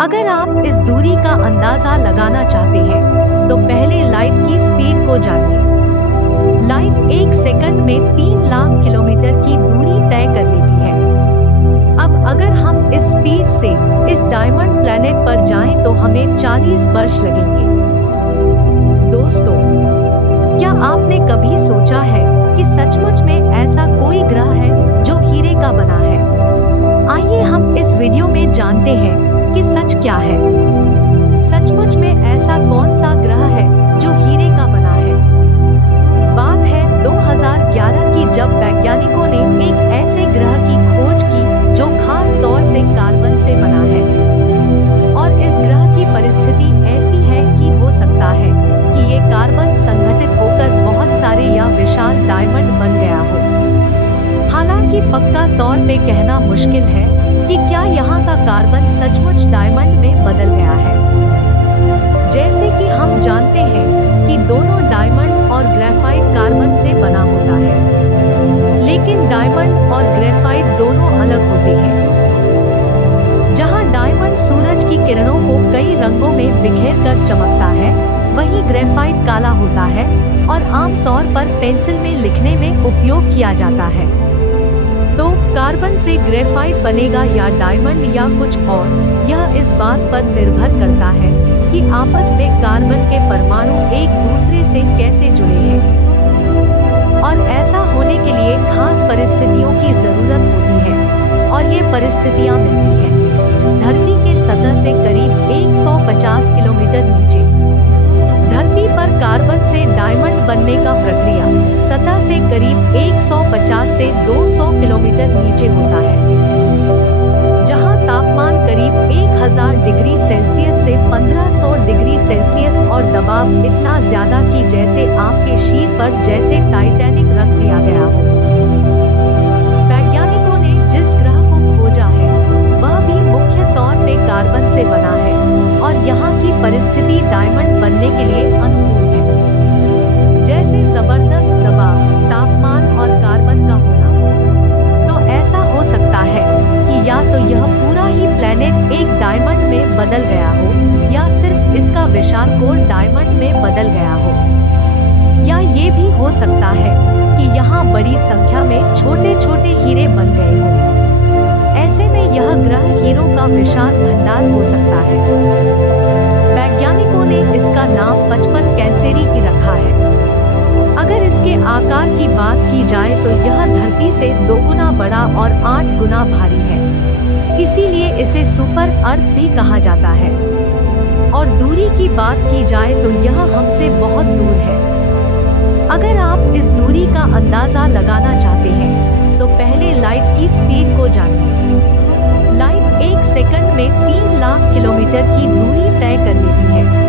अगर आप इस दूरी का अंदाजा लगाना चाहते हैं तो पहले लाइट की स्पीड को जानिए। लाइट एक सेकंड में 3 लाख किलोमीटर की दूरी तय कर लेती है। अब अगर हम इस स्पीड से इस डायमंड प्लैनेट पर जाएं तो हमें 40 वर्ष लगेंगे। दोस्तों, क्या आपने कभी सोचा है कि सचमुच में ऐसा कोई ग्रह है जो हीरे का बना है? आइए हम इस वीडियो में जानते हैं कि सच क्या है। सचमुच में ऐसा कौन सा ग्रह है जो हीरे का बना है? बात है 2011 की, जब वैज्ञानिकों ने एक ऐसे ग्रह की खोज की जो खास तौर से कार्बन से बना है। और इस ग्रह की परिस्थिति ऐसी है कि हो सकता है कि ये कार्बन संगठित होकर बहुत सारे या विशाल डायमंड बन गया हो। हालांकि पक्का तौर पे कहना मुश्किल है कि क्या यहाँ का कार्बन सचमुच डायमंड में बदल गया है। जैसे कि हम जानते हैं कि दोनों डायमंड और ग्रेफाइट कार्बन से बना होता है, लेकिन डायमंड और ग्रेफाइट दोनों अलग होते हैं। जहाँ डायमंड सूरज की किरणों को कई रंगों में बिखेर कर चमकता है, वहीं ग्रेफाइट काला होता है और आमतौर पर पेंसिल में लिखने में उपयोग किया जाता है। तो कार्बन से ग्रेफाइट बनेगा या डायमंड या कुछ और, यह इस बात पर निर्भर करता है कि आपस में कार्बन के परमाणु एक दूसरे से कैसे जुड़े हैं। और ऐसा होने के लिए खास परिस्थितियों की जरूरत होती है, और ये परिस्थितियां मिलती हैं धरती के सतह से करीब 150 किलोमीटर नीचे। धरती पर कार्बन से डायमंड बनने का प्रक्रिया सतह से करीब 150 से 200 किलोमीटर नीचे होता है, जहां तापमान करीब 1000 डिग्री सेल्सियस से 1500 डिग्री सेल्सियस और दबाव इतना ज्यादा कि जैसे आपके शीर पर जैसे टाइटैनिक रख दिया गया हो। वैज्ञानिकों ने जिस ग्रह को खोजा है वह भी मुख्य तौर पे कार्बन से बना है, और यहाँ की परिस्थिति डायमंड बनने के लिए अनुकूल है, जैसे जबरदस्त दबाव, तापमान और कार्बन का होना। तो ऐसा हो सकता है कि या तो यह पूरा ही प्लैनेट एक डायमंड में बदल गया हो, या सिर्फ इसका विशाल कोर डायमंड में बदल गया हो, या ये भी हो सकता है कि यहाँ बड़ी संख्या में छोटे छोटे हीरे बन गए हों। ऐसे में यह ग्रह हीरों का विशाल भंडार हो सकता है। वैज्ञानिकों ने इसका नाम 55 कैंसेरी की रखा है। अगर इसके आकार की बात की जाए तो यह धरती से 2 गुना बड़ा और 8 गुना भारी है, इसीलिए इसे सुपर अर्थ भी कहा जाता है। और दूरी की बात की जाए तो यह हमसे बहुत दूर है। अगर आप इस दूरी का अंदाजा लगाना चाहते हैं तो पहले लाइट की स्पीड को जानिए। लाइट एक सेकंड में 3 लाख किलोमीटर की दूरी तय कर लेती है।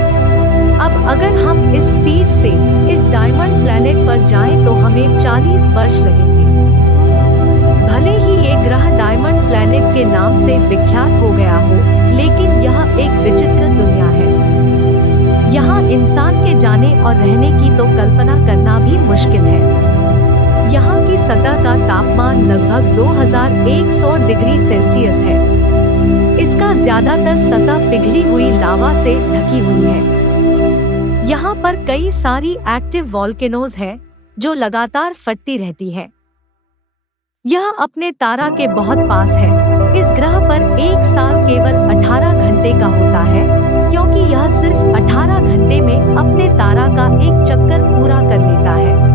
अब अगर हम इस स्पीड से इस डायमंड प्लैनेट पर जाएं तो हमें 40 वर्ष लगेंगे। भले ही ये ग्रह डायमंड प्लैनेट के नाम से विख्यात हो गया हो, लेकिन यह एक विचित्र दुनिया है। यहाँ इंसान के जाने और रहने की तो कल्पना करना भी मुश्किल है। यहाँ की सतह का तापमान लगभग 2100 डिग्री सेल्सियस है। इसका ज्यादातर सतह पिघली हुई लावा से ढकी हुई है। यहाँ पर कई सारी एक्टिव वॉल्केनोज हैं जो लगातार फटती रहती है। यह अपने तारा के बहुत पास है। इस ग्रह पर एक साल केवल 18 घंटे का होता है, क्योंकि यह सिर्फ 18 घंटे में अपने तारा का एक चक्कर पूरा कर लेता है।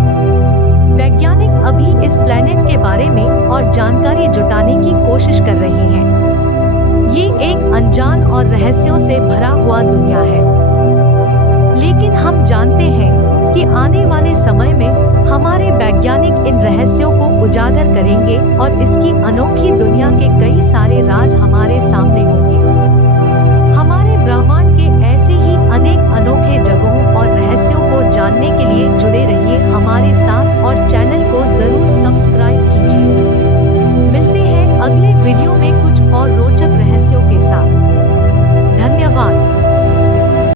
वैज्ञानिक अभी इस प्लैनेट के बारे में और जानकारी जुटाने की कोशिश कर रहे हैं। ये एक अनजान और रहस्यों से भरा हुआ दुनिया है, लेकिन हम जानते हैं कि आने वाले समय में हमारे वैज्ञानिक इन रहस्यों को उजागर करेंगे और इसकी अनोखी दुनिया के कई सारे राज हमारे सामने होंगे। हमारे ब्रह्मांड के ऐसे ही अनेक अनोखे जगहों और रहस्यों को जानने के लिए जुड़े रहिए हमारे साथ।